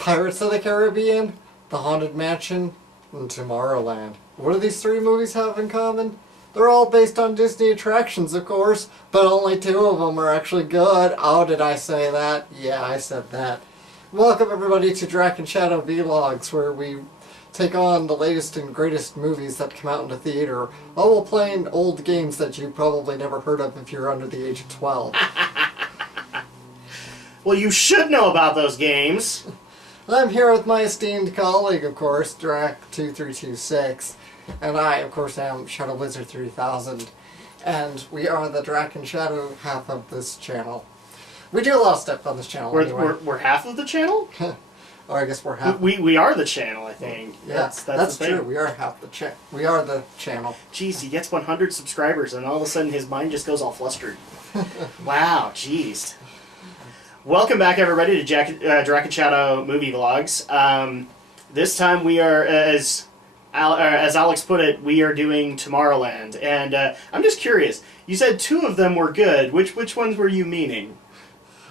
Pirates of the Caribbean, The Haunted Mansion, and Tomorrowland. What do these three movies have in common? They're all based on Disney attractions, of course, but only two of them are actually good. Oh, did I say that? Yeah, I said that. Welcome everybody to Drak and Shadow Vlogs, where we take on the latest and greatest movies that come out into theater, all while playing old games that you probably never heard of if you're under the age of 12. Well, you should know about those games. I'm here with my esteemed colleague, of course, Drak2326, and I, of course, am Shadow Wizard 3000, and we are the Drak and Shadow half of this channel. We do a lot of stuff on this channel anyway. We're half of the channel? Or I guess we're half. We are the channel, I think. Yeah, that's true. We are half the We are the channel. Jeez, he gets 100 subscribers, and all of a sudden his mind just goes all flustered. Wow, jeez. Welcome back, everybody, to Drak and Shadow Movie Vlogs. This time we are, as Alex put it, we are doing Tomorrowland. And I'm just curious, you said two of them were good. Which ones were you meaning?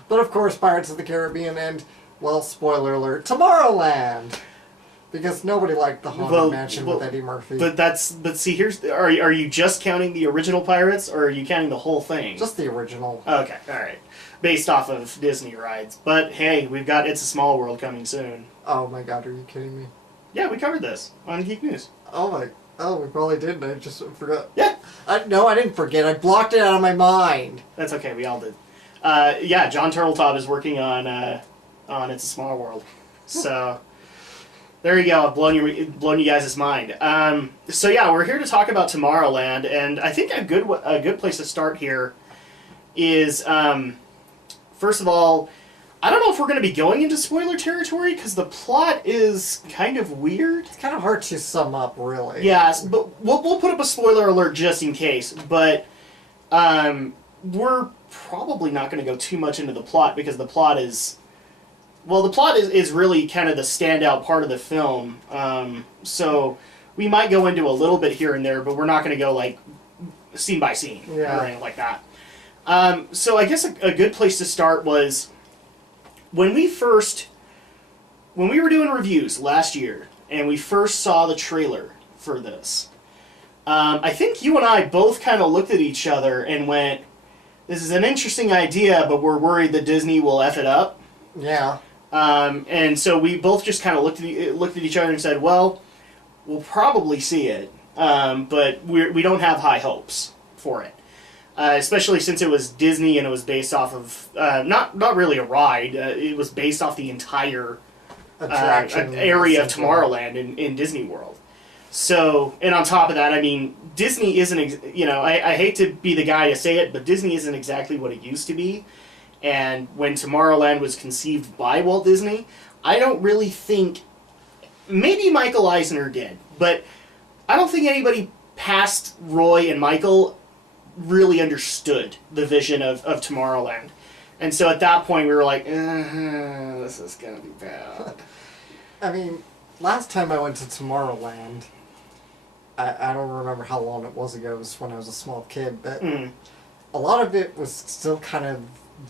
But of course, Pirates of the Caribbean and, well, spoiler alert, Tomorrowland! Because nobody liked the Haunted Mansion with Eddie Murphy. But see, are you just counting the original Pirates, or are you counting the whole thing? Just the original. Okay, alright. Based off of Disney rides. But hey, we've got It's a Small World coming soon. Oh my god, are you kidding me? Yeah, we covered this on Geek News. Oh, we probably did, and I just forgot. Yeah. No, I didn't forget. I blocked it out of my mind. That's okay, we all did. Yeah, John Turteltaub is working on It's a Small World. So, there you go. I've blown you guys' mind. So yeah, we're here to talk about Tomorrowland, and I think a good place to start here is, first of all, I don't know if we're going to be going into spoiler territory, because the plot is kind of weird. It's kind of hard to sum up, really. Yes, but we'll put up a spoiler alert just in case, but we're probably not going to go too much into the plot, because the plot is... Well, the plot is really kind of the standout part of the film, so we might go into a little bit here and there, but we're not going to go, like, scene by scene or anything like that. So I guess a good place to start was when we were doing reviews last year, and we first saw the trailer for this. I think you and I both kind of looked at each other and went, "This is an interesting idea, but we're worried that Disney will F it up." Yeah. And so we both just kind of looked at each other and said, "Well, we'll probably see it, but we don't have high hopes for it." Especially since it was Disney and it was based off of, not really a ride, it was based off the entire area of Tomorrowland in Disney World. So, and on top of that, I mean, Disney isn't, I hate to be the guy to say it, but Disney isn't exactly what it used to be. And when Tomorrowland was conceived by Walt Disney, I don't really think, maybe Michael Eisner did, but I don't think anybody past Roy and Michael really understood the vision of Tomorrowland. And so at that point we were like, this is going to be bad. I mean, last time I went to Tomorrowland, I don't remember how long it was ago, it was when I was a small kid, but a lot of it was still kind of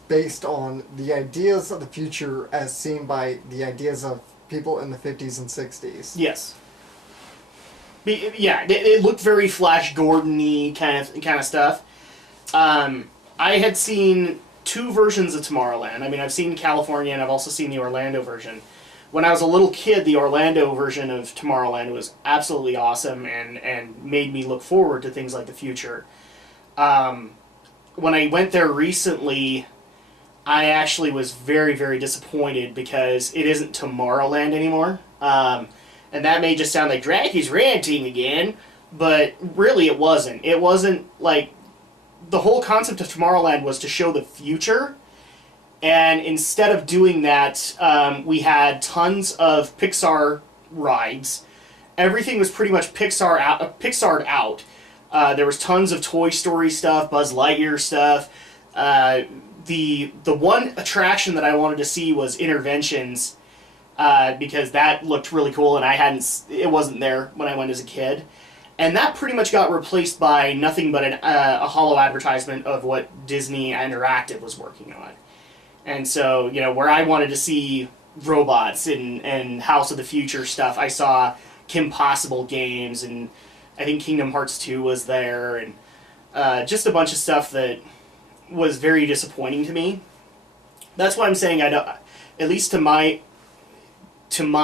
based on the ideas of the future as seen by the ideas of people in the 50s and 60s. Yes. Yeah, it looked very Flash Gordon-y kind of stuff. I had seen two versions of Tomorrowland. I mean, I've seen California and I've also seen the Orlando version. When I was a little kid, the Orlando version of Tomorrowland was absolutely awesome and made me look forward to things like the future. When I went there recently, I actually was very, very disappointed because it isn't Tomorrowland anymore. And that may just sound like Draki's ranting again, but really it wasn't. It wasn't like... The whole concept of Tomorrowland was to show the future, and instead of doing that, we had tons of Pixar rides. Everything was pretty much Pixar'd out. There was tons of Toy Story stuff, Buzz Lightyear stuff. The one attraction that I wanted to see was Interventions, because that looked really cool, and it wasn't there when I went as a kid. And that pretty much got replaced by nothing but a hollow advertisement of what Disney Interactive was working on. And so, where I wanted to see robots and House of the Future stuff. I saw Kim Possible games, and I think Kingdom Hearts 2 was there, and just a bunch of stuff that was very disappointing to me. That's why I'm saying I don't, at least to my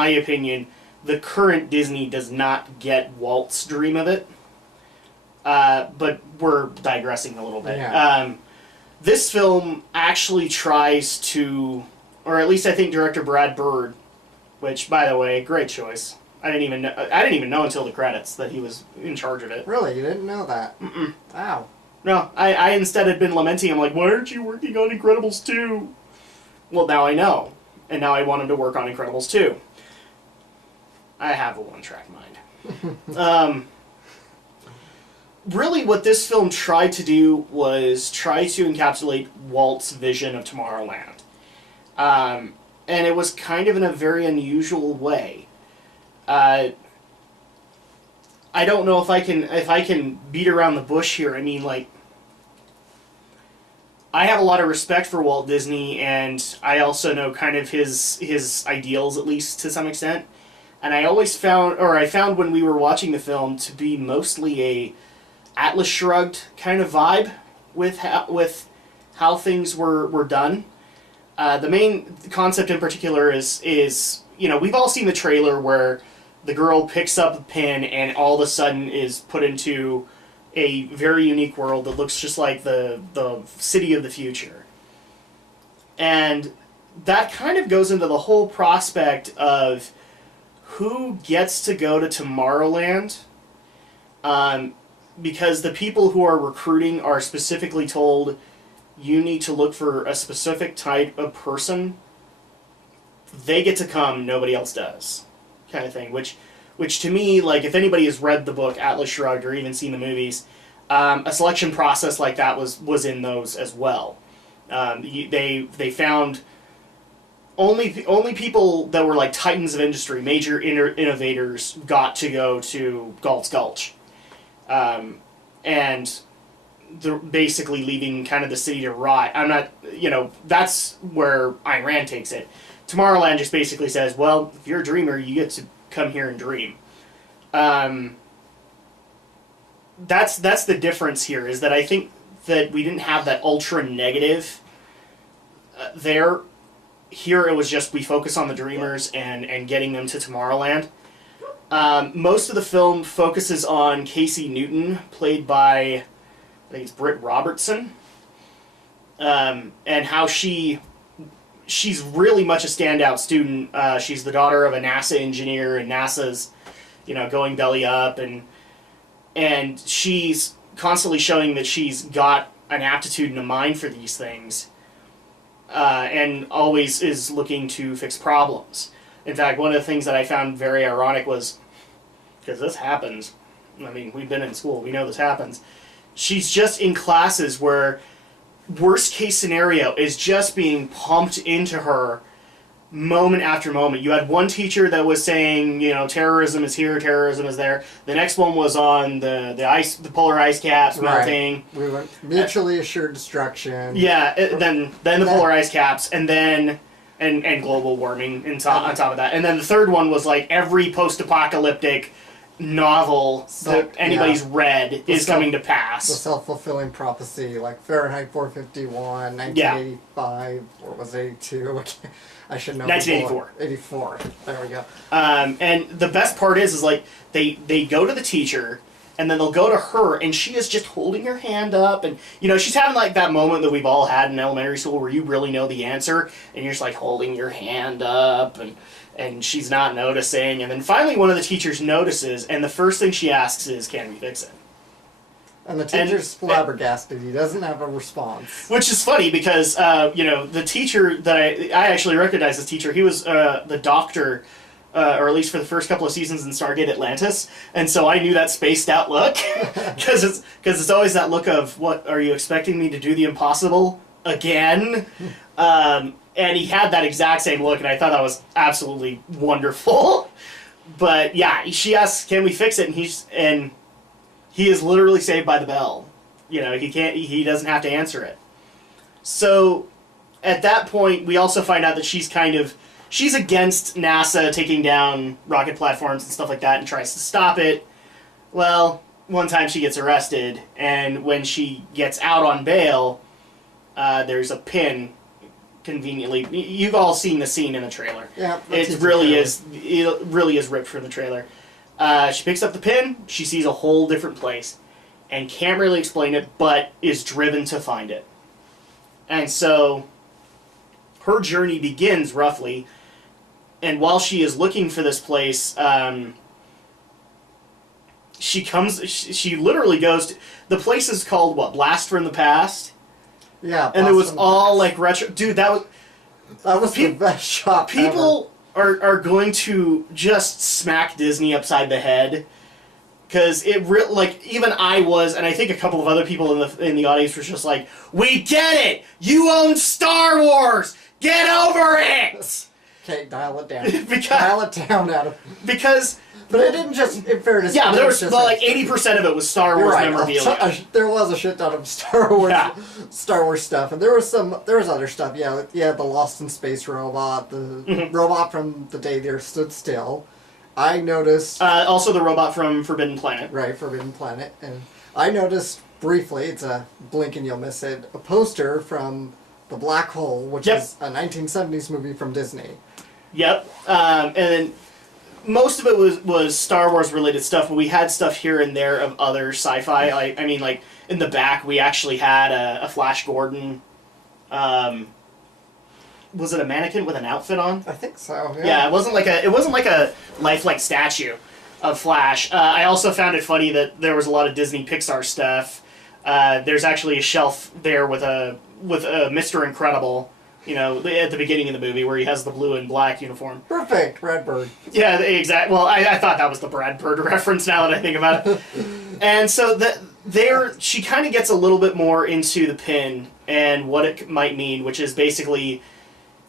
opinion, the current Disney does not get Walt's dream of it. But we're digressing a little bit. Yeah. This film actually tries to, or at least I think director Brad Bird, which, by the way, great choice. I didn't even know until the credits that he was in charge of it. Really? You didn't know that? Mm-mm. Wow. No, I instead had been lamenting. I'm like, why aren't you working on Incredibles 2? Well, now I know. And now I want him to work on Incredibles 2. I have a one-track mind. Really what this film tried to do was try to encapsulate Walt's vision of Tomorrowland. And it was kind of in a very unusual way. I don't know if I can beat around the bush here. I mean, like, I have a lot of respect for Walt Disney, and I also know kind of his ideals, at least to some extent. And I found when we were watching the film to be mostly a Atlas Shrugged kind of vibe with how things were done. The main concept in particular is we've all seen the trailer where the girl picks up a pin and all of a sudden is put into a very unique world that looks just like the city of the future. And that kind of goes into the whole prospect of who gets to go to Tomorrowland, because the people who are recruiting are specifically told you need to look for a specific type of person. They get to come, nobody else does, kind of thing. Which to me, like, if anybody has read the book Atlas Shrugged or even seen the movies, a selection process like that was in those as well. They found only people that were like titans of industry, major innovators, got to go to Galt's Gulch, and they're basically leaving kind of the city to rot. I'm not, that's where Ayn Rand takes it. Tomorrowland just basically says, well, if you're a dreamer, you get to come here and dream. That's the difference here, is that I think that we didn't have that ultra negative there. Here it was just we focus on the dreamers and getting them to Tomorrowland. Most of the film focuses on Casey Newton, played by, I think it's Britt Robertson, and how she's really much a standout student. She's the daughter of a NASA engineer, and NASA's, going belly up, and she's constantly showing that she's got an aptitude and a mind for these things, and always is looking to fix problems. In fact, one of the things that I found very ironic was, because this happens, I mean, we've been in school, we know this happens, she's just in classes where worst case scenario is just being pumped into her moment after moment. You had one teacher that was saying, terrorism is here, terrorism is there. The next one was on the polar ice caps melting. Right. We went mutually assured destruction. Yeah, then the polar ice caps, and then and global warming on top of that. And then the third one was like every post-apocalyptic novel that anybody's read is coming to pass. The self-fulfilling prophecy, like Fahrenheit 451, 1985, or was it 82? I should know. 1984. 84. There we go. And the best part is like they go to the teacher, and then they'll go to her, and she is just holding her hand up, and she's having like that moment that we've all had in elementary school where you really know the answer, and you're just like holding your hand up, and she's not noticing, and then finally one of the teachers notices, and the first thing she asks is, "Can we fix it?" And the teacher's flabbergasted. He doesn't have a response. Which is funny because, the teacher that I actually recognize this teacher, he was the doctor, or at least for the first couple of seasons in Stargate Atlantis, and so I knew that spaced out look, because it's always that look of, what, are you expecting me to do the impossible again? And he had that exact same look, and I thought that was absolutely wonderful. But yeah, she asks, "Can we fix it?" And he is literally saved by the bell. He doesn't have to answer it. So at that point, we also find out that she's she's against NASA taking down rocket platforms and stuff like that and tries to stop it. Well, one time she gets arrested, and when she gets out on bail, there's a pin. Conveniently, you've all seen the scene in the trailer. Yeah, it really is ripped from the trailer. She picks up the pin. She sees a whole different place, and can't really explain it, but is driven to find it. And so, her journey begins roughly. And while she is looking for this place, she literally goes to, the place is called what, Blast from the Past? Yeah, and it was all like retro. Dude, that was the best shot. People are going to just smack Disney upside the head, because like even I was, and I think a couple of other people in the audience were just like, "We get it. You own Star Wars. Get over it." Okay, dial it down. Dial it down, Adam. Because. But it didn't just, in fairness... Yeah, there was, well, like 80% of it was Star Wars memorabilia. There was a shit ton of Star Wars stuff, and there was other stuff. Yeah, the Lost in Space robot, the robot from The Day the Earth Stood Still. I noticed... also the robot from Forbidden Planet. Right, Forbidden Planet. And I noticed, briefly, it's a blink and you'll miss it, a poster from The Black Hole, which is a 1970s movie from Disney. Yep, and then... Most of it was Star Wars related stuff, but we had stuff here and there of other sci-fi. I mean, like in the back, we actually had a Flash Gordon. Was it a mannequin with an outfit on? I think so. Yeah. Yeah, it wasn't like a lifelike statue of Flash. I also found it funny that there was a lot of Disney Pixar stuff. There's actually a shelf there with a Mr. Incredible. You know, at the beginning of the movie where he has the blue and black uniform. Perfect, Redbird. Yeah, exactly. Well, I thought that was the Brad Bird reference now that I think about it. And so she kind of gets a little bit more into the pin and what it might mean, which is basically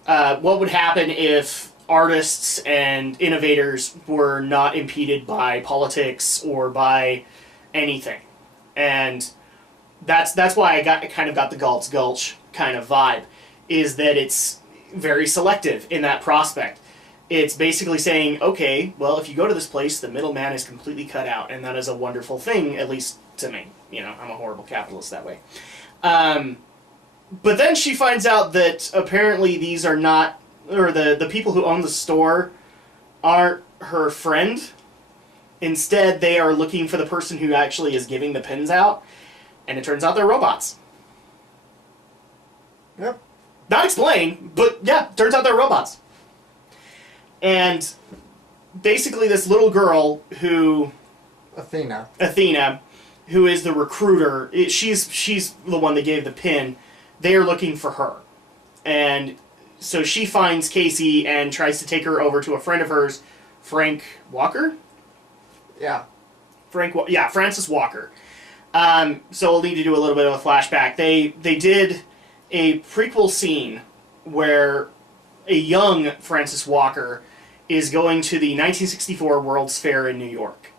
what would happen if artists and innovators were not impeded by politics or by anything. And that's why I kind of got the Galt's Gulch kind of vibe. Is that it's very selective in that prospect. It's basically saying, okay, well, if you go to this place, the middleman is completely cut out, and that is a wonderful thing, at least to me. You know, I'm a horrible capitalist that way. But then she finds out that apparently these are not, or the people who own the store aren't her friend. Instead, they are looking for the person who actually is giving the pins out, and it turns out they're robots. Yep. Not explained, but yeah, turns out they're robots. And basically this little girl who... Athena, who is the recruiter, she's the one that gave the pin. They are looking for her. And so she finds Casey and tries to take her over to a friend of hers, Frank Walker? Yeah. Francis Walker. So we'll need to do a little bit of a flashback. They did... a prequel scene where a young Francis Walker is going to the 1964 World's Fair in New York.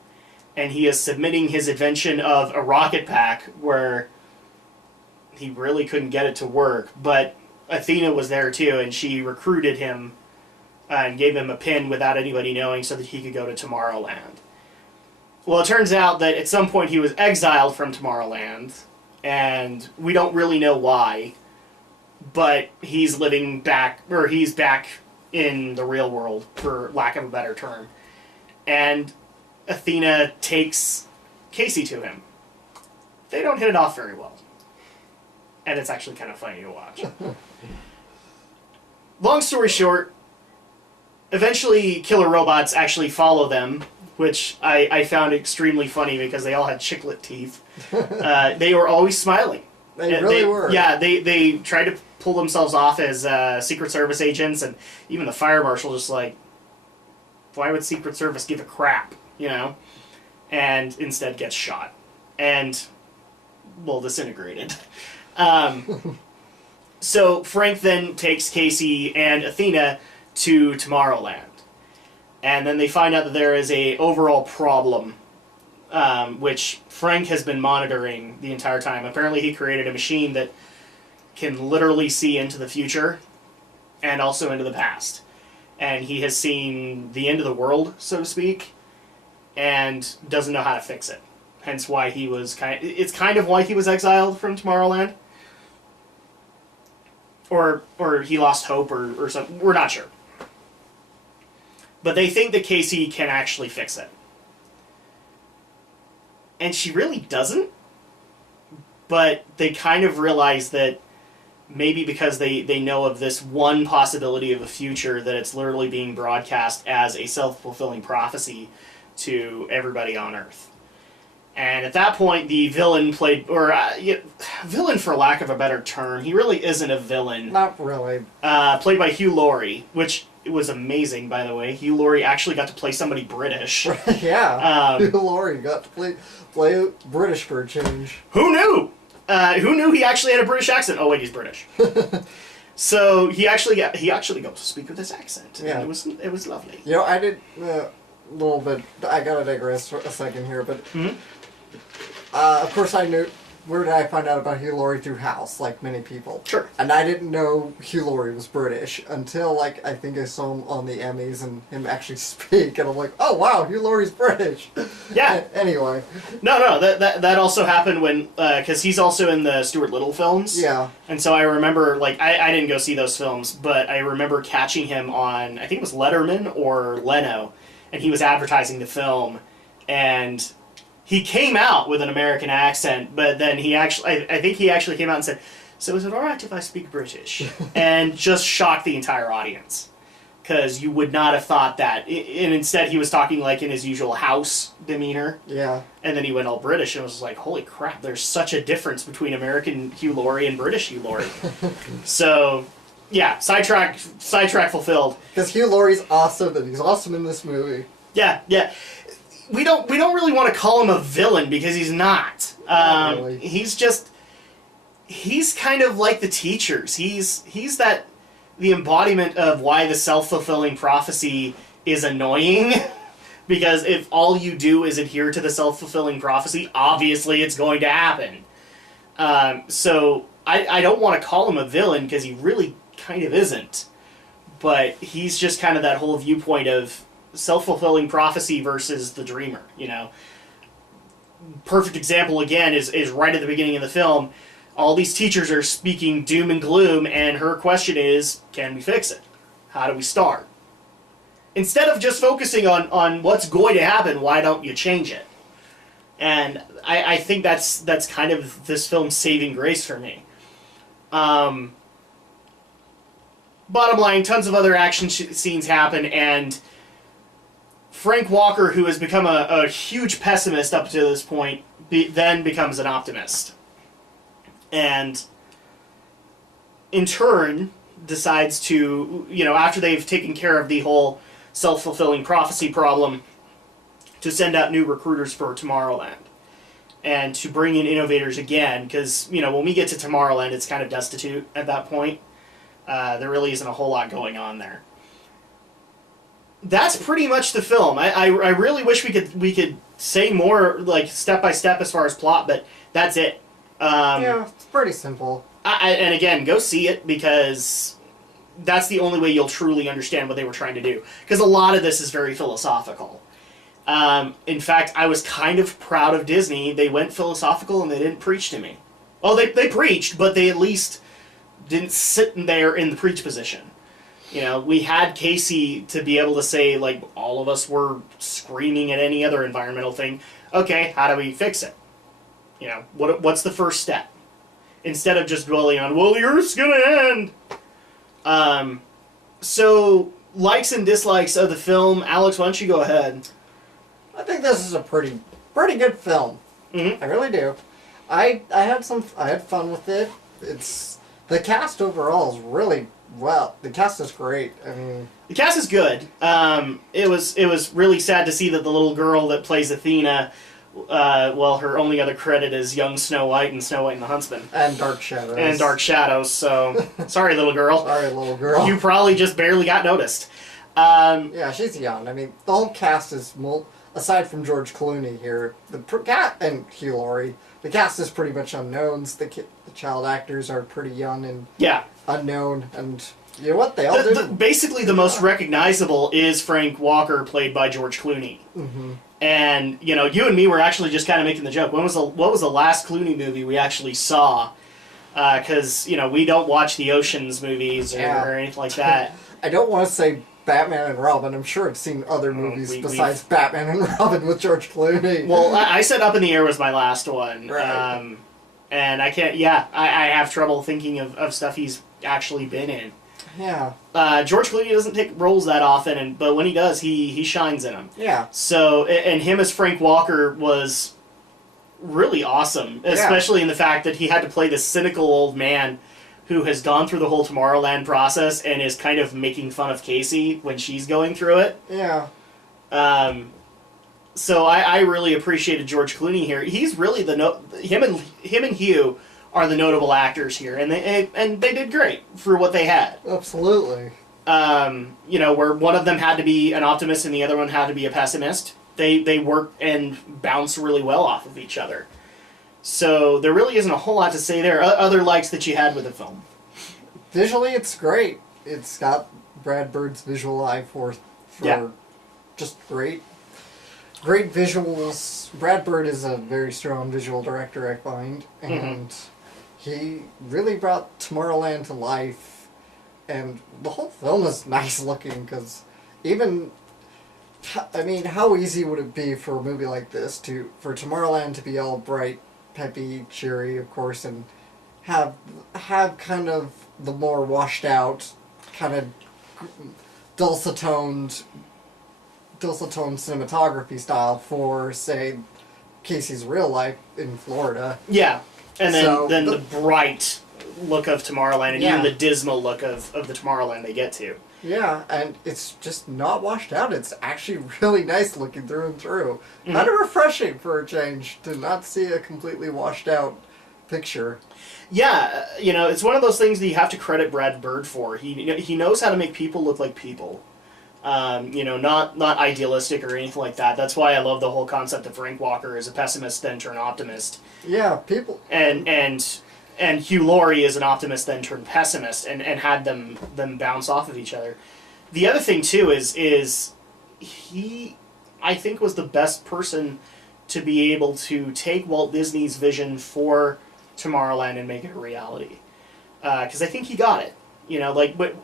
And he is submitting his invention of a rocket pack where he really couldn't get it to work. But Athena was there too, and she recruited him and gave him a pin without anybody knowing so that he could go to Tomorrowland. Well, it turns out that at some point he was exiled from Tomorrowland, and we don't really know why. But he's back in the real world, for lack of a better term. And Athena takes Casey to him. They don't hit it off very well. And it's actually kind of funny to watch. Long story short, eventually killer robots actually follow them, which I found extremely funny because they all had chiclet teeth. They were always smiling. They really were. Yeah, they tried to pull themselves off as Secret Service agents, and even the fire marshal just like, why would Secret Service give a crap, you know? And instead gets shot. And, well, disintegrated. So Frank then takes Casey and Athena to Tomorrowland. And then they find out that there is a overall problem, which Frank has been monitoring the entire time. Apparently he created a machine that can literally see into the future and also into the past. and he has seen the end of the world, so to speak, and doesn't know how to fix it. Hence why he was it's kind of why he was exiled from Tomorrowland. Or he lost hope or something. We're not sure. But they think that Casey can actually fix it. And she really doesn't. But they kind of realize that maybe because they know of this one possibility of a future that it's literally being broadcast as a self-fulfilling prophecy to everybody on Earth. And at that point, the villain villain for lack of a better term, he really isn't a villain. Not really. Played by Hugh Laurie, which was amazing, by the way. Hugh Laurie actually got to play somebody British. Yeah, Hugh Laurie got to play British for a change. Who knew? Who knew he actually had a British accent? Oh wait, he's British. So he actually got to speak with this accent. Yeah, and it was lovely. You know, I did a little bit. I gotta digress for a second here, but. Mm-hmm. Of course, I knew. Where did I find out about Hugh Laurie? Through House, like many people. Sure. And I didn't know Hugh Laurie was British until, like, I think I saw him on the Emmys and him actually speak, and I'm like, oh wow, Hugh Laurie's British. Yeah. Anyway. No, that also happened when, because he's also in the Stuart Little films. Yeah. And so I remember, like, I didn't go see those films, but I remember catching him on, I think it was Letterman or Leno, and he was advertising the film, and he came out with an American accent, but then I think he actually came out and said, so is it alright if I speak British? And just shocked the entire audience. Because you would not have thought that. And instead he was talking like in his usual House demeanor. Yeah. And then he went all British and was like, holy crap, there's such a difference between American Hugh Laurie and British Hugh Laurie. So, yeah, sidetrack fulfilled. Because Hugh Laurie's awesome, and he's awesome in this movie. Yeah. We don't really want to call him a villain because he's not. Not really. He's kind of like the teachers. He's the embodiment of why the self-fulfilling prophecy is annoying. Because if all you do is adhere to the self-fulfilling prophecy, obviously it's going to happen. So I don't want to call him a villain because he really kind of isn't. But he's just kind of that whole viewpoint of self-fulfilling prophecy versus the dreamer, you know. Perfect example, again, is right at the beginning of the film. All these teachers are speaking doom and gloom, and her question is, can we fix it? How do we start? Instead of just focusing on what's going to happen, why don't you change it? And I think that's kind of this film's saving grace for me. Bottom line, tons of other action scenes happen, and Frank Walker, who has become a huge pessimist up to this point, then becomes an optimist. And in turn, decides to, after they've taken care of the whole self-fulfilling prophecy problem, to send out new recruiters for Tomorrowland. And to bring in innovators again, because, when we get to Tomorrowland, it's kind of destitute at that point. There really isn't a whole lot going on there. That's pretty much the film. I really wish we could say more, like, step by step as far as plot, but that's it. Yeah, it's pretty simple. And again, go see it, because that's the only way you'll truly understand what they were trying to do. Because a lot of this is very philosophical. In fact, I was kind of proud of Disney. They went philosophical and they didn't preach to me. Oh, they preached, but they at least didn't sit there in the preach position. We had Casey to be able to say, like, all of us were screaming at any other environmental thing. Okay, how do we fix it? What's the first step? Instead of just dwelling on, well, the Earth's gonna end. So, likes and dislikes of the film. Alex, why don't you go ahead? I think this is a pretty good film. Mm-hmm. I really do. I had fun with it. The cast overall is really the cast is great. I mean, the cast is good. It was really sad to see that the little girl that plays Athena, her only other credit is young Snow White and Snow White and the Huntsman. And Dark Shadows. So, sorry, little girl. Sorry, little girl. You probably just barely got noticed. Yeah, she's young. I mean, the whole cast is, aside from George Clooney here, and Hugh Laurie, the cast is pretty much unknowns. The child actors are pretty young and unknown, and You know what? They all do. Basically, the most recognizable is Frank Walker, played by George Clooney. Mm-hmm. And you and me were actually just kind of making the joke. What was the last Clooney movie we actually saw? Because we don't watch the Ocean's movies or anything like that. I don't want to say Batman and Robin. I'm sure I've seen other movies besides Batman and Robin with George Clooney. Well, I said Up in the Air was my last one. Right. And I can't. Yeah, I have trouble thinking of stuff he's actually been in. Yeah. George Clooney doesn't take roles that often, but when he does, he shines in them. Yeah. So, and him as Frank Walker was really awesome, especially in the fact that he had to play this cynical old man who has gone through the whole Tomorrowland process and is kind of making fun of Casey when she's going through it. Yeah. So I really appreciated George Clooney here. He's really him and Hugh are the notable actors here, and they did great for what they had. Absolutely. Where one of them had to be an optimist and the other one had to be a pessimist. They work and bounce really well off of each other. So there really isn't a whole lot to say there. Other likes that you had with the film. Visually, it's great. It's got Brad Bird's visual eye for just great visuals. Brad Bird is a very strong visual director, I find, and he really brought Tomorrowland to life. And the whole film is nice looking, because how easy would it be for a movie like this for Tomorrowland to be all bright, peppy, cheery, of course, and have kind of the more washed out, kind of dulcet-toned cinematography style for, say, Casey's real life in Florida. Yeah, and then the bright look of Tomorrowland, and even the dismal look of the Tomorrowland they get to. Yeah, and it's just not washed out. It's actually really nice looking through and through. Kind of refreshing for a change to not see a completely washed out picture. Yeah, it's one of those things that you have to credit Brad Bird for. He knows how to make people look like people. Not idealistic or anything like that. That's why I love the whole concept of Frank Walker as a pessimist then turn optimist. Yeah, people. And Hugh Laurie is an optimist then turned pessimist, and had them bounce off of each other. The other thing too is he, I think, was the best person to be able to take Walt Disney's vision for Tomorrowland and make it a reality. Because I think he got it. But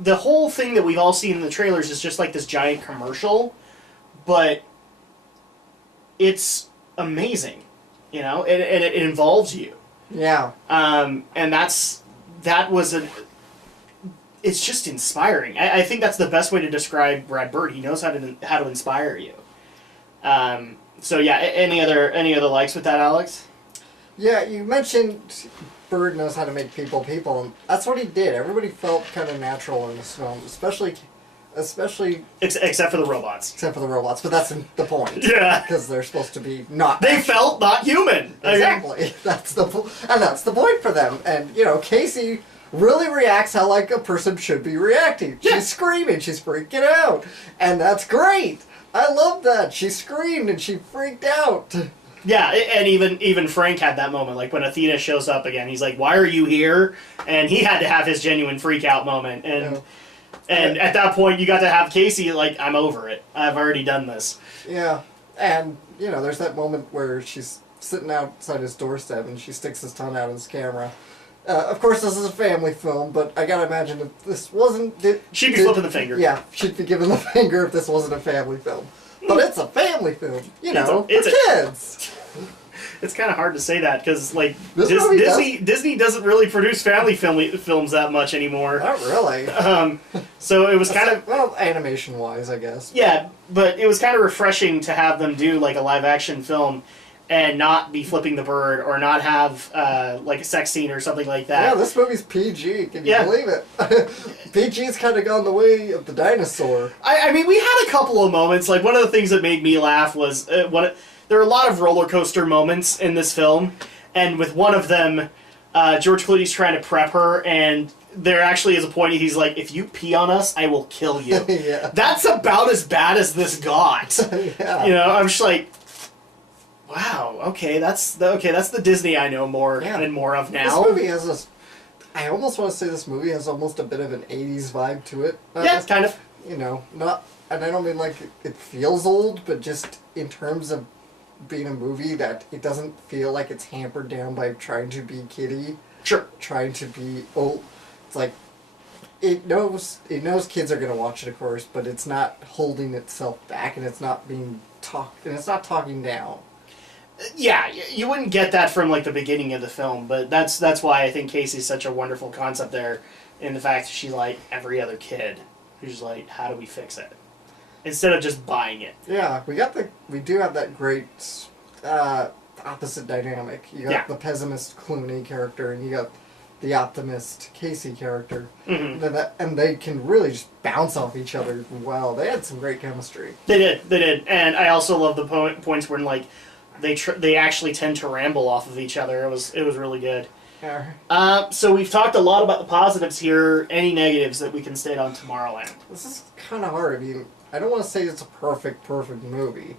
the whole thing that we've all seen in the trailers is just like this giant commercial, but it's amazing, and it involves you. Yeah. And it's just inspiring. I think that's the best way to describe Brad Bird. He knows how to inspire you. So yeah, any other likes with that, Alex? Yeah, you mentioned Bird knows how to make people, and that's what he did. Everybody felt kind of natural in this film, especially except for the robots. Except for the robots, but that's the point. Yeah, because they're supposed to be not. They felt not human. Exactly. That's the point for them. And Casey really reacts how like a person should be reacting. Yeah. She's screaming, she's freaking out, and that's great. I love that. She screamed and she freaked out. Yeah, and even Frank had that moment, like when Athena shows up again, he's like, "Why are you here?" And he had to have his genuine freak out moment, and at that point, you got to have Casey like, "I'm over it. I've already done this." Yeah, and there's that moment where she's sitting outside his doorstep and she sticks his tongue out at his camera. Of course, this is a family film, but I gotta imagine if this wasn't, she'd be flipping the finger. Yeah, she'd be giving the finger if this wasn't a family film. But it's a family film, for kids. It's kind of hard to say that because Disney doesn't really produce family films that much anymore. Not really. So it was kind of animation wise, I guess. Yeah, but it was kind of refreshing to have them do like a live action film and not be flipping the bird or not have like a sex scene or something like that. Yeah, this movie's PG. Can you believe it? PG's kind of gone the way of the dinosaur. I mean, we had a couple of moments. Like, one of the things that made me laugh was there are a lot of roller coaster moments in this film, and with one of them, George Clooney's trying to prep her, and there actually is a point he's like, "If you pee on us, I will kill you." Yeah. That's about as bad as this got. Yeah. I'm just like, wow, okay, that's the Disney I know more and more of now. This movie has I almost want to say this movie has almost a bit of an 80s vibe to it. Yeah, kind of. You know, not, and I don't mean like it feels old, but just in terms of being a movie that it doesn't feel like it's hampered down by trying to be kiddie. Sure. Trying to be old. It's like, it knows kids are going to watch it, of course, but it's not holding itself back, and it's not talking down. Yeah, you wouldn't get that from like the beginning of the film, but that's why I think Casey's such a wonderful concept there, in the fact that she's like every other kid who's like, how do we fix it? Instead of just buying it. Yeah, we do have that great opposite dynamic. You got the pessimist Clooney character, and you got the optimist Casey character, and they can really just bounce off each other well. They had some great chemistry. They did, and I also love the points where like they actually tend to ramble off of each other. It was really good. Yeah. So we've talked a lot about the positives here. Any negatives that we can state on Tomorrowland? This is kind of hard. I mean, I don't want to say it's a perfect movie,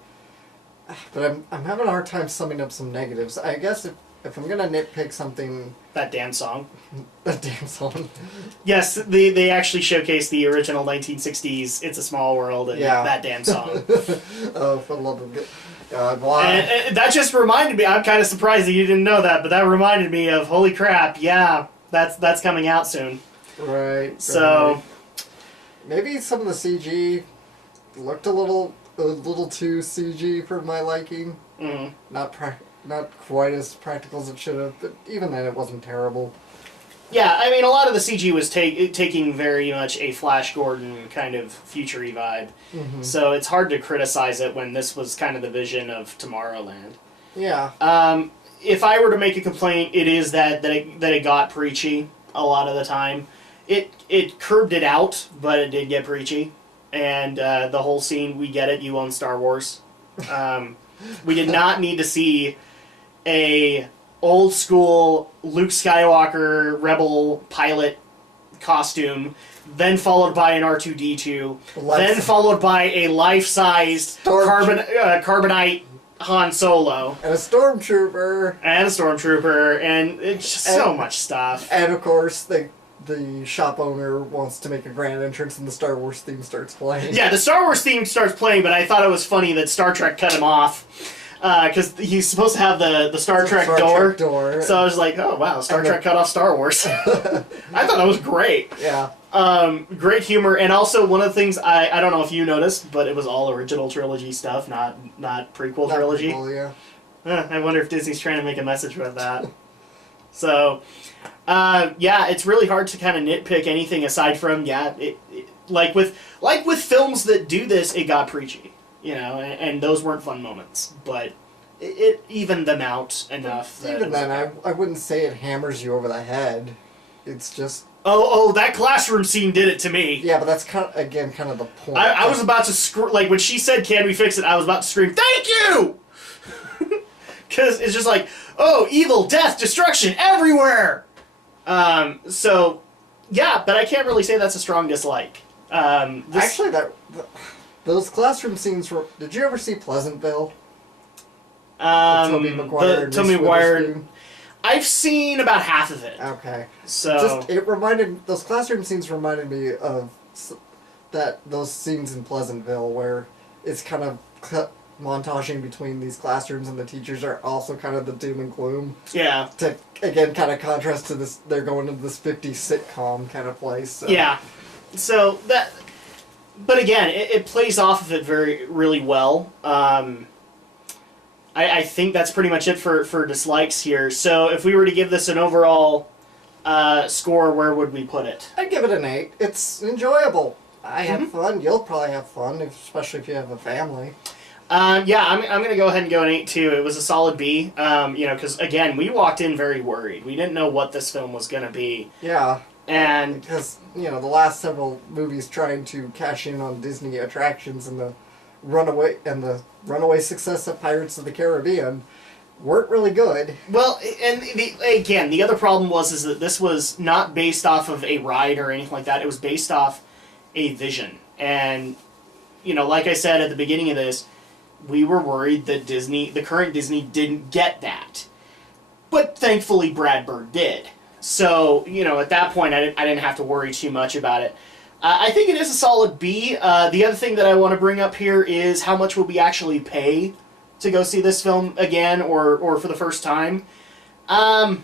but I'm having a hard time summing up some negatives. I guess if I'm gonna nitpick something, That damn song. that damn song. Yes, they actually showcased the original 1960s "It's a Small World" and that damn song. Oh, for the love of God, why? And that just reminded me. I'm kind of surprised that you didn't know that, but that reminded me of holy crap. Yeah, that's coming out soon. Right. So right. Maybe some of the CG looked a little too CG for my liking. Not quite as practical as it should have, but even then it wasn't terrible. Yeah, I mean, a lot of the CG was taking very much a Flash Gordon kind of future-y vibe. So it's hard to criticize it when this was kind of the vision of Tomorrowland. Yeah. If I were to make a complaint, it is that it got preachy a lot of the time. It curbed it out, but it did get preachy. And the whole scene, we get it, you own Star Wars. We did not need to see a old school Luke Skywalker rebel pilot costume, then followed by an R2-D2, then followed by a life-sized carbonite Han Solo. And a stormtrooper. And it's just so much stuff. And of course, the shop owner wants to make a grand entrance and the Star Wars theme starts playing. Yeah, the Star Wars theme starts playing, but I thought it was funny that Star Trek cut him off. Because he's supposed to have the Star Trek door. So I was like, oh wow, Star Trek cut off Star Wars. I thought that was great. Yeah. Great humor, and also one of the things, I don't know if you noticed, but it was all original trilogy stuff, not prequel trilogy. Prequel, yeah. I wonder if Disney's trying to make a message with that. So, yeah, it's really hard to kind of nitpick anything aside from, like with films that do this, it got preachy. You know, and those weren't fun moments, but it evened them out enough. Even then, I wouldn't say it hammers you over the head. It's just... Oh, that classroom scene did it to me. Yeah, but that's kind of the point. I was about to scream, like, when she said, can we fix it, I was about to scream, thank you! Because it's just like, oh, evil, death, destruction, everywhere! So, yeah, but I can't really say that's a strong dislike. Actually, those classroom scenes were... Did you ever see Pleasantville? Tobey Maguire. Tobey Maguire. I've seen about half of it. Okay. So... Those classroom scenes reminded me of those scenes in Pleasantville where it's kind of montaging between these classrooms and the teachers are also kind of the doom and gloom. Yeah. To, again, kind of contrast to this, they're going into this 50s sitcom kind of place. So. Yeah. So that... But again, it plays off of it really well. I think that's pretty much it for dislikes here. So if we were to give this an overall score, where would we put it? I'd give it an 8. It's enjoyable. I had fun. You'll probably have fun, especially if you have a family. Yeah, I'm going to go ahead and go an 8 too. It was a solid B. Because again, we walked in very worried. We didn't know what this film was going to be. Yeah. And because the last several movies trying to cash in on Disney attractions and the runaway success of Pirates of the Caribbean weren't really good. Well, and the other problem was that this was not based off of a ride or anything like that. It was based off a vision. And like I said at the beginning of this, we were worried that the current Disney didn't get that. But thankfully Brad Bird did. So, at that point, I didn't have to worry too much about it. I think it is a solid B. The other thing that I want to bring up here is how much will we actually pay to go see this film again or for the first time. I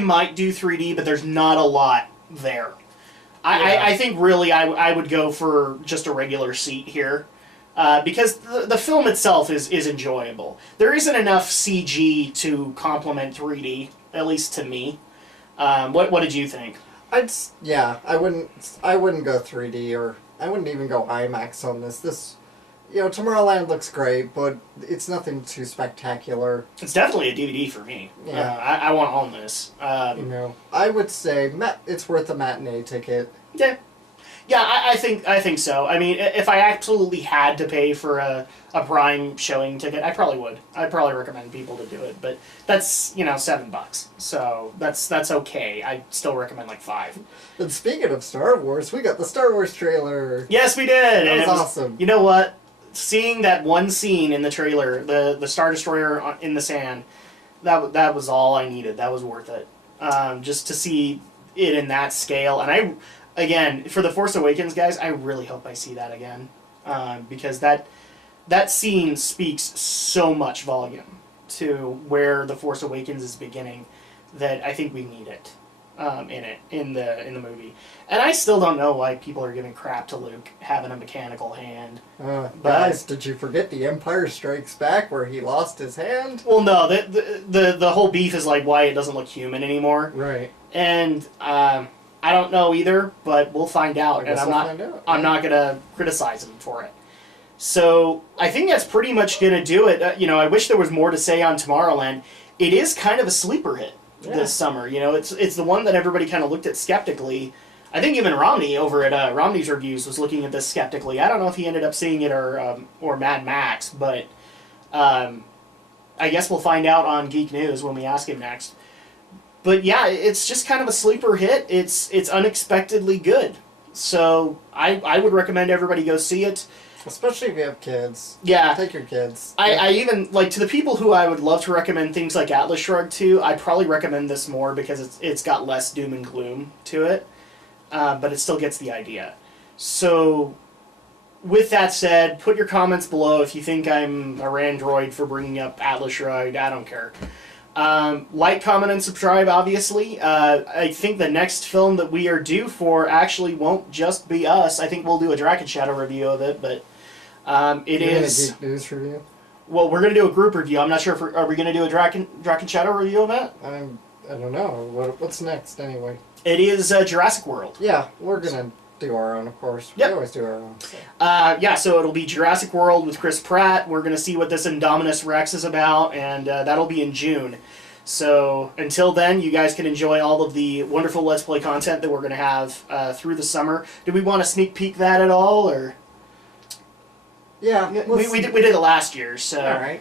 might do 3D, but there's not a lot there. I think really I would go for just a regular seat here. Because the film itself is enjoyable. There isn't enough CG to complement 3D, at least to me. What did you think? I wouldn't go 3D, or I wouldn't even go IMAX on this. Tomorrowland looks great, but it's nothing too spectacular. It's definitely a DVD for me. Yeah. I want to own this. I would say it's worth a matinee ticket. Yeah. Yeah, I think so. I mean, if I absolutely had to pay for a Prime showing ticket, I probably would. I'd probably recommend people to do it, but that's $7, so that's okay. I still recommend like $5. And speaking of Star Wars, we got the Star Wars trailer. Yes, we did. That was awesome. You know what? Seeing that one scene in the trailer, the Star Destroyer in the sand, that was all I needed. That was worth it. Just to see it in that scale, and Again, for The Force Awakens, guys, I really hope I see that again. Because that scene speaks so much volume to where The Force Awakens is beginning that I think we need it in the movie. And I still don't know why people are giving crap to Luke having a mechanical hand. Guys, did you forget The Empire Strikes Back where he lost his hand? Well, no, the whole beef is like why it doesn't look human anymore. Right. And I don't know either, but we'll find out, and I'm not gonna criticize him for it. So I think that's pretty much gonna do it. I wish there was more to say on Tomorrowland. It is kind of a sleeper hit this summer. It's the one that everybody kind of looked at skeptically. I think even Romney over at Romney's Reviews was looking at this skeptically. I don't know if he ended up seeing it or Mad Max, but I guess we'll find out on Geek News when we ask him next. But yeah, it's just kind of a sleeper hit. It's unexpectedly good. So I would recommend everybody go see it. Especially if you have kids. Yeah. Take your kids. I even, to the people who I would love to recommend things like Atlas Shrugged to, I'd probably recommend this more because it's got less doom and gloom to it. But it still gets the idea. So, with that said, put your comments below if you think I'm a randroid for bringing up Atlas Shrugged. I don't care. Like, comment, and subscribe, obviously. I think the next film that we are due for actually won't just be us. I think we'll do a Drak and Shadow review of it, but it is... Geek News review? Well, we're going to do a group review. I'm not sure if are we going to do a Drak and Shadow review of it? I don't know. What's next, anyway? It is Jurassic World. Yeah, we're going to do our own, of course. Yep. We always do our own. So. So it'll be Jurassic World with Chris Pratt. We're going to see what this Indominus Rex is about, and that'll be in June. So until then, you guys can enjoy all of the wonderful Let's Play content that we're going to have through the summer. Do we want to sneak peek that at all, or? Yeah, we did it last year. So. All right.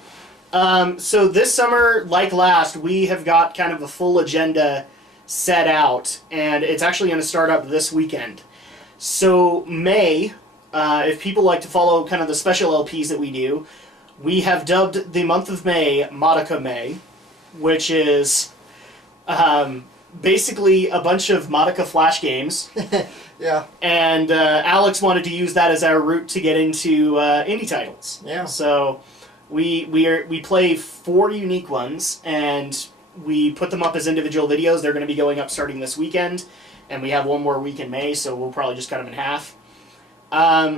So this summer, like last, we have got kind of a full agenda set out, and it's actually going to start up this weekend. So May, if people like to follow kind of the special LPs that we do, we have dubbed the month of May Modica May, which is basically a bunch of Modica Flash games. Yeah. And Alex wanted to use that as our route to get into indie titles. Yeah. So we play 4 unique ones, and we put them up as individual videos. They're going to be going up starting this weekend. And we have one more week in May, so we'll probably just cut them in half.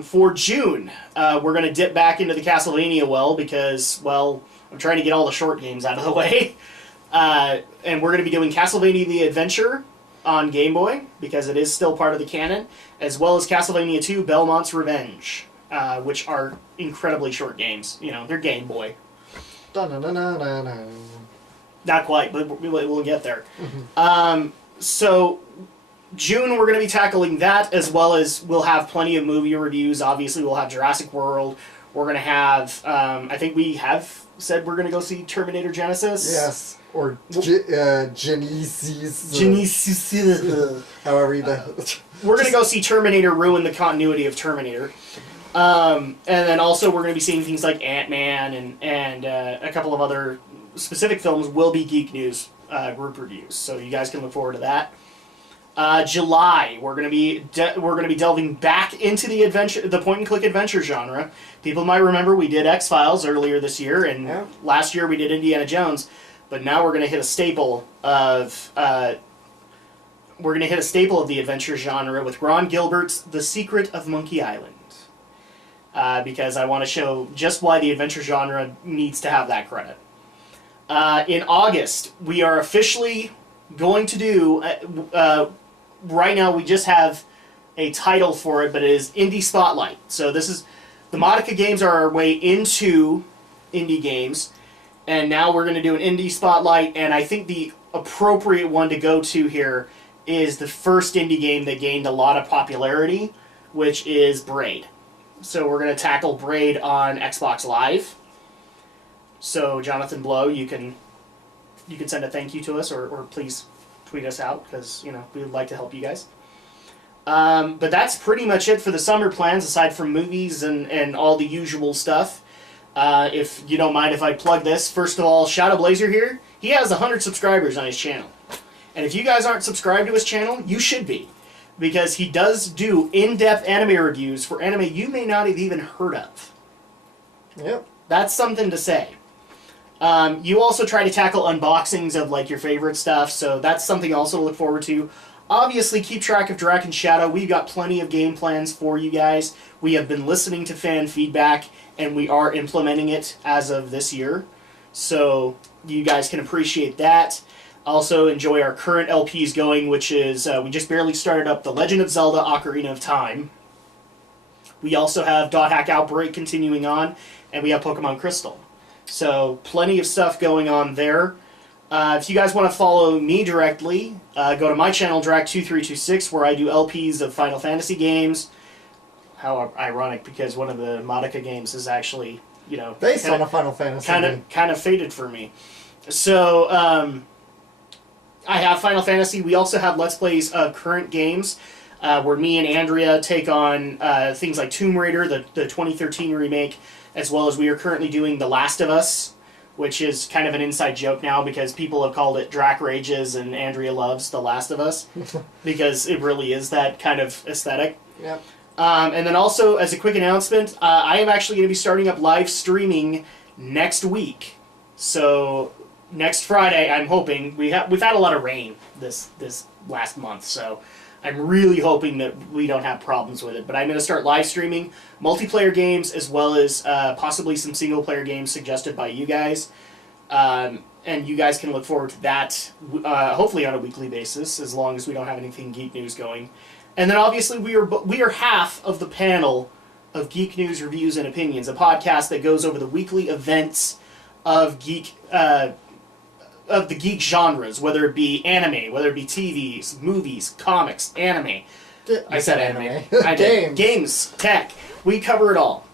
For June, we're going to dip back into the Castlevania well because, well, I'm trying to get all the short games out of the way. And we're going to be doing Castlevania The Adventure on Game Boy because it is still part of the canon, as well as Castlevania 2 Belmont's Revenge, which are incredibly short games. They're Game Boy. Dun-dun-dun-dun-dun. Not quite, but we'll get there. So June, we're going to be tackling that, as well as we'll have plenty of movie reviews. Obviously, we'll have Jurassic World. We're going to have, I think we have said we're going to go see Terminator Genesis. Yes, or Genesis. Genesis. However you We're going to go see Terminator ruin the continuity of Terminator. And then also we're going to be seeing things like Ant-Man and a couple of other specific films will be Geek News group reviews. So you guys can look forward to that. July, we're gonna be delving back into the point and click adventure genre. People might remember we did X-Files earlier this year, and last year we did Indiana Jones. But now we're gonna hit a staple of the adventure genre with Ron Gilbert's The Secret of Monkey Island. Because I want to show just why the adventure genre needs to have that credit. In August, we are officially going to do. Right now, we just have a title for it, but it is Indie Spotlight. So this is the Modica games are our way into indie games, and now we're going to do an Indie Spotlight. And I think the appropriate one to go to here is the first indie game that gained a lot of popularity, which is Braid. So we're going to tackle Braid on Xbox Live. So Jonathan Blow, you can send a thank you to us, or please tweet us out, because we would like to help you guys. But that's pretty much it for the summer plans, aside from movies and all the usual stuff. If you don't mind if I plug this, first of all, Shadow Blazer here, he has 100 subscribers on his channel. And if you guys aren't subscribed to his channel, you should be. Because he does do in-depth anime reviews for anime you may not have even heard of. Yep. That's something to say. You also try to tackle unboxings of like your favorite stuff, so that's something also to look forward to. Obviously, keep track of Drak and Shadow. We've got plenty of game plans for you guys. We have been listening to fan feedback, and we are implementing it as of this year. So you guys can appreciate that. Also enjoy our current LPs going, which is, we just barely started up The Legend of Zelda Ocarina of Time. We also have Dot Hack Outbreak continuing on, and we have Pokemon Crystal. So plenty of stuff going on there. If you guys want to follow me directly, go to my channel, Drak2326, where I do LPs of Final Fantasy games. How ironic, because one of the Modica games is actually, based on a Final Fantasy game. Kind of faded for me. So, I have Final Fantasy. We also have Let's Plays of current games, where me and Andrea take on things like Tomb Raider, the 2013 remake, as well as we are currently doing The Last of Us, which is kind of an inside joke now because people have called it Drak Rages and Andrea loves The Last of Us, because it really is that kind of aesthetic. Yep. And then also, as a quick announcement, I am actually going to be starting up live streaming next week. So next Friday, I'm hoping we've had a lot of rain this last month, so I'm really hoping that we don't have problems with it. But I'm going to start live streaming multiplayer games as well as possibly some single player games suggested by you guys. And you guys can look forward to that, hopefully on a weekly basis, as long as we don't have anything Geek News going. And then obviously we are half of the panel of Geek News Reviews and Opinions, a podcast that goes over the weekly events of the geek genres, whether it be anime, whether it be TVs, movies, comics, anime. I said anime. I did. Games, tech. We cover it all.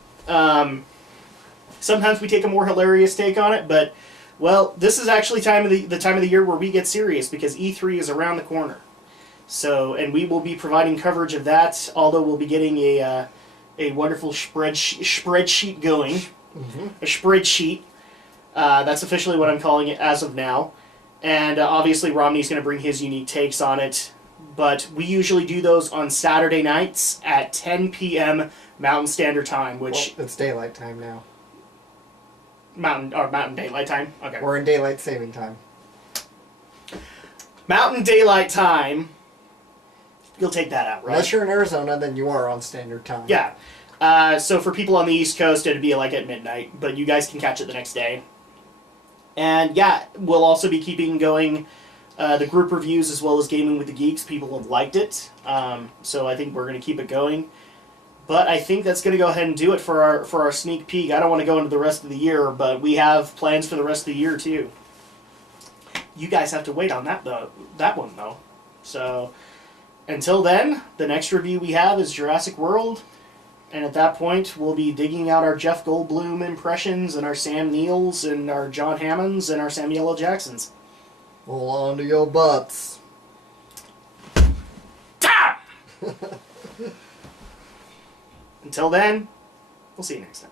Sometimes we take a more hilarious take on it, but well, this is actually the time of the year where we get serious because E3 is around the corner. So, and we will be providing coverage of that. Although we'll be getting a wonderful spreadsheet going, a spreadsheet. That's officially what I'm calling it as of now. And obviously Romney's going to bring his unique takes on it. But we usually do those on Saturday nights at 10 p.m. Mountain Standard Time, which... Well, it's daylight time now. Mountain Daylight Time? Okay. We're in daylight saving time. Mountain Daylight Time. You'll take that out, right? Unless you're in Arizona, then you are on Standard Time. Yeah. So for people on the East Coast, it'd be like at midnight, but you guys can catch it the next day. And yeah, we'll also be keeping going the group reviews as well as Gaming with the Geeks. People have liked it, so I think we're going to keep it going. But I think that's going to go ahead and do it for our sneak peek. I don't want to go into the rest of the year, but we have plans for the rest of the year too. You guys have to wait on that one though. So until then, the next review we have is Jurassic World. And at that point, we'll be digging out our Jeff Goldblum impressions and our Sam Neil's and our John Hammonds and our Samuel L. Jacksons. Hold on to your butts. Until then, we'll see you next time.